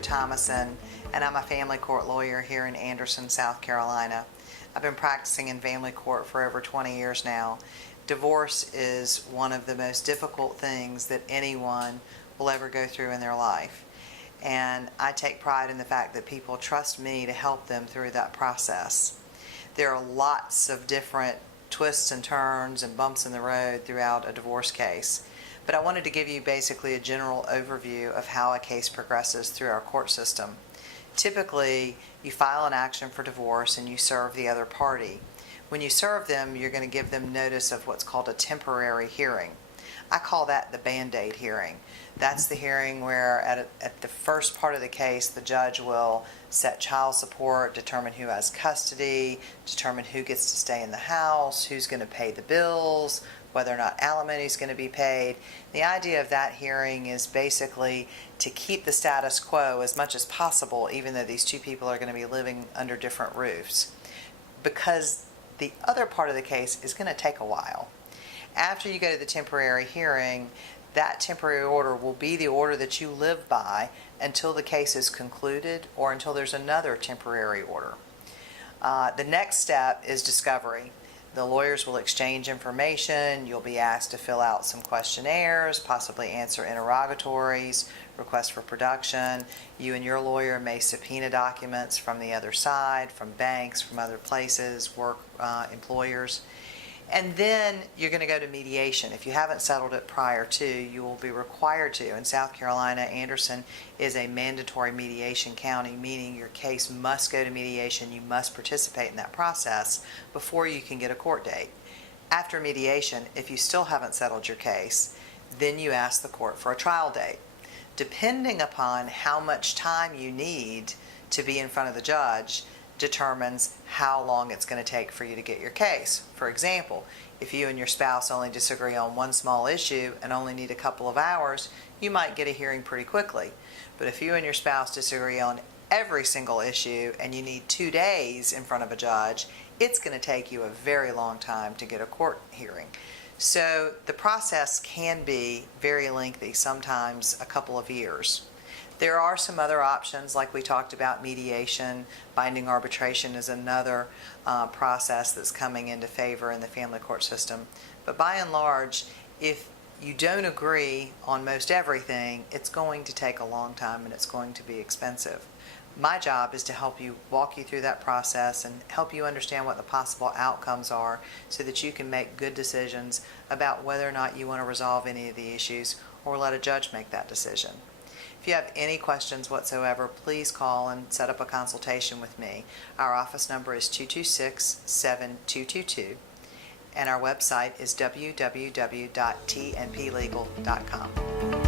Thomason, and I'm a family court lawyer here in Anderson, South Carolina. I've been practicing in family court for over 20 years now. Divorce is one of the most difficult things that anyone will ever go through in their life. And I take pride in the fact that people trust me to help them through that process. There are lots of different twists and turns and bumps in the road throughout a divorce case. But I wanted to give you basically a general overview of how a case progresses through our court system. Typically, you file an action for divorce and you serve the other party. When you serve them, you're going to give them notice of what's called a temporary hearing. I call that the Band-Aid hearing. That's the hearing where at the first part of the case, the judge will set child support, determine who has custody, determine who gets to stay in the house, who's going to pay the bills, whether or not alimony is going to be paid. The idea of that hearing is basically to keep the status quo as much as possible, even though these two people are going to be living under different roofs, because the other part of the case is going to take a while. After you go to the temporary hearing, that temporary order will be the order that you live by until the case is concluded or until there's another temporary order. The next step is discovery. The lawyers will exchange information. You'll be asked to fill out some questionnaires, possibly answer interrogatories, request for production. You and your lawyer may subpoena documents from the other side, from banks, from other places, work employers. And then you're going to go to mediation. If you haven't settled it prior to, you will be required to. In South Carolina, Anderson is a mandatory mediation county, meaning your case must go to mediation. You must participate in that process before you can get a court date. After mediation, if you still haven't settled your case, then you ask the court for a trial date. Depending upon how much time you need to be in front of the judge, determines how long it's going to take for you to get your case. For example, if you and your spouse only disagree on one small issue and only need a couple of hours, you might get a hearing pretty quickly. But if you and your spouse disagree on every single issue and you need 2 days in front of a judge, it's going to take you a very long time to get a court hearing. So the process can be very lengthy, sometimes a couple of years. There are some other options, like we talked about mediation. Binding arbitration is another process that's coming into favor in the family court system. But by and large, if you don't agree on most everything, it's going to take a long time and it's going to be expensive. My job is to help you, walk you through that process and help you understand what the possible outcomes are so that you can make good decisions about whether or not you want to resolve any of the issues or let a judge make that decision. If you have any questions whatsoever, please call and set up a consultation with me. Our office number is 226-7222, and our website is www.tnplegal.com.